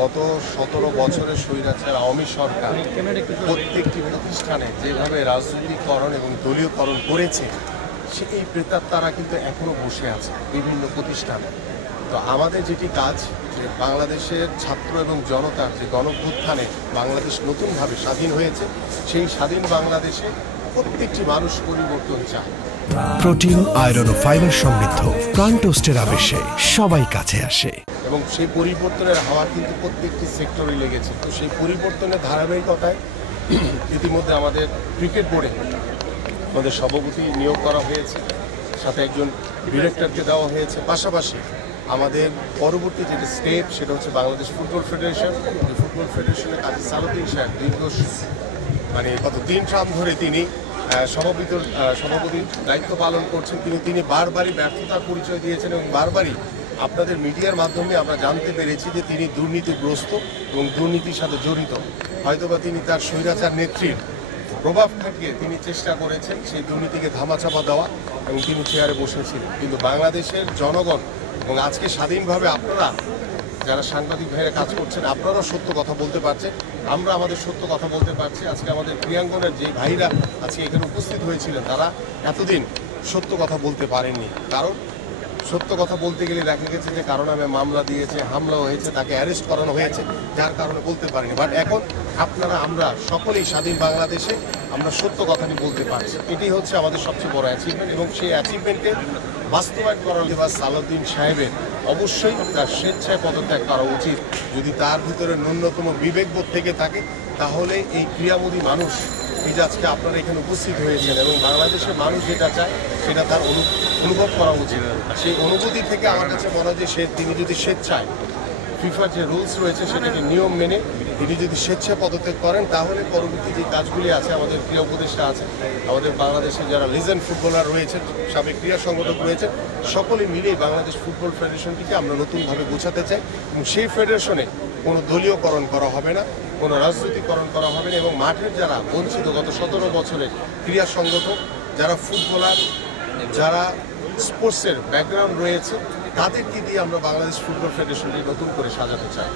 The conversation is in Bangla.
গত ১৭ বছরের স্বৈরাচার আওয়ামী সরকার প্রত্যেকটি প্রতিষ্ঠানে যেভাবে রাজনৈতিকরণ এবং দলীয়করণ করেছে, সেই প্রেতাত্মারা কিন্তু এখনো বসে আছে বিভিন্ন প্রতিষ্ঠানে। তো আমাদের যেটি কাজ, যে বাংলাদেশের ছাত্র এবং জনতার যে গণঅভ্যুত্থানে বাংলাদেশ নতুনভাবে স্বাধীন হয়েছে, সেই স্বাধীন বাংলাদেশে প্রত্যেকটি মানুষ পরিবর্তন চায়। প্রোটিন, আয়রন ও ফাইবার সমৃদ্ধ প্রাণ টোস্টের আবেশে সবাই কাছে আসে এবং সেই পরিবর্তনের হাওয়া কিন্তু প্রত্যেকটি সেক্টরে লেগেছে। তো সেই পরিবর্তনের ধারাবাহিকতায় ইতিমধ্যে আমাদের ক্রিকেট বোর্ডে আমাদের সভাপতি নিয়োগ করা হয়েছে, সাথে একজন ডিরেক্টরকে দেওয়া হয়েছে। পাশাপাশি আমাদের পরবর্তী যেটা স্টেপ, সেটা হচ্ছে বাংলাদেশ ফুটবল ফেডারেশন। এই ফুটবল ফেডারেশনের কাজী সালাউদ্দিন সাহেব দীর্ঘ কত 3 টার্ম ধরে তিনি সভাপতির দায়িত্ব পালন করছেন। তিনি বারবারই ব্যর্থতার পরিচয় দিয়েছেন এবং বারবারই আপনাদের মিডিয়ার মাধ্যমে আমরা জানতে পেরেছি যে তিনি দুর্নীতিগ্রস্ত এবং দুর্নীতির সাথে জড়িত। হয়তোবা তিনি তার স্বৈরাচার নেত্রীর প্রভাব খাটিয়ে তিনি চেষ্টা করেছেন সেই দুর্নীতিকে ধামাচাপা দেওয়া এবং তিনি চেয়ারে বসেছিলেন। কিন্তু বাংলাদেশের জনগণ এবং আজকে স্বাধীনভাবে আপনারা যারা সাংবাদিক ভাইয়েরা কাজ করছেন, আপনারাও সত্য কথা বলতে পারছেন, আমরা আমাদের সত্য কথা বলতে পারছি। আজকে আমাদের ক্রীড়াঙ্গনের যে ভাইরা আজকে এখানে উপস্থিত হয়েছিলেন, তারা এতদিন সত্য কথা বলতে পারেননি। কারণ সত্য কথা বলতে গেলে দেখা গেছে যে কারো নামে মামলা দিয়েছে, হামলা হয়েছে, তাকে অ্যারেস্ট করানো হয়েছে, যার কারণে বলতে পারিনি। বাট এখন আমরা সকলেই স্বাধীন বাংলাদেশে আমরা সত্য কথাটি বলতে পারছি। এটি হচ্ছে আমাদের সবচেয়ে বড় অ্যাচিভমেন্ট এবং সেই অ্যাচিভমেন্টকে বাস্তবায়ন করার সালাউদ্দিন সাহেবের অবশ্যই তার স্বেচ্ছায় পদত্যাগ করা উচিত। যদি তার ভিতরে ন্যূনতম বিবেকবোধ থেকে থাকে, তাহলে এই ক্রীড়ামোদী মানুষ, এই যে আজকে আপনারা এখানে উপস্থিত হয়েছেন এবং বাংলাদেশের মানুষ যেটা চায় সেটা তার অনুভব করা উচিত। সেই অনুভূতি থেকে আমার কাছে মনে হয় যে তিনি যদি স্বেচ্ছায় ফিফার যে রুলস রয়েছে সেটাকে নিয়ম মেনে তিনি যদি স্বেচ্ছায় পদত্যাগ করেন, তাহলে পরবর্তী যে কাজগুলি আছে, আমাদের ক্রীড়া উপদেষ্টা আছে, আমাদের বাংলাদেশের যারা লিজেন্ড ফুটবলার রয়েছেন, সাবেক ক্রীড়া সংগঠক রয়েছেন, সকলে মিলেই বাংলাদেশ ফুটবল ফেডারেশনটিকে আমরা নতুনভাবে গোছাতে চাই এবং সেই ফেডারেশনে কোনো দলীয়করণ করা হবে না, কোনো রাজনৈতিকরণ করা হবে না এবং মাঠের যারা বঞ্চিত গত 17 বছরের ক্রীড়া সংগঠক, যারা ফুটবলার, যারা স্পোর্টসের ব্যাকগ্রাউন্ড রয়েছে, তাদেরকে দিয়ে আমরা বাংলাদেশ ফুটবল ফেডারেশনটি নতুন করে সাজাতে চাই।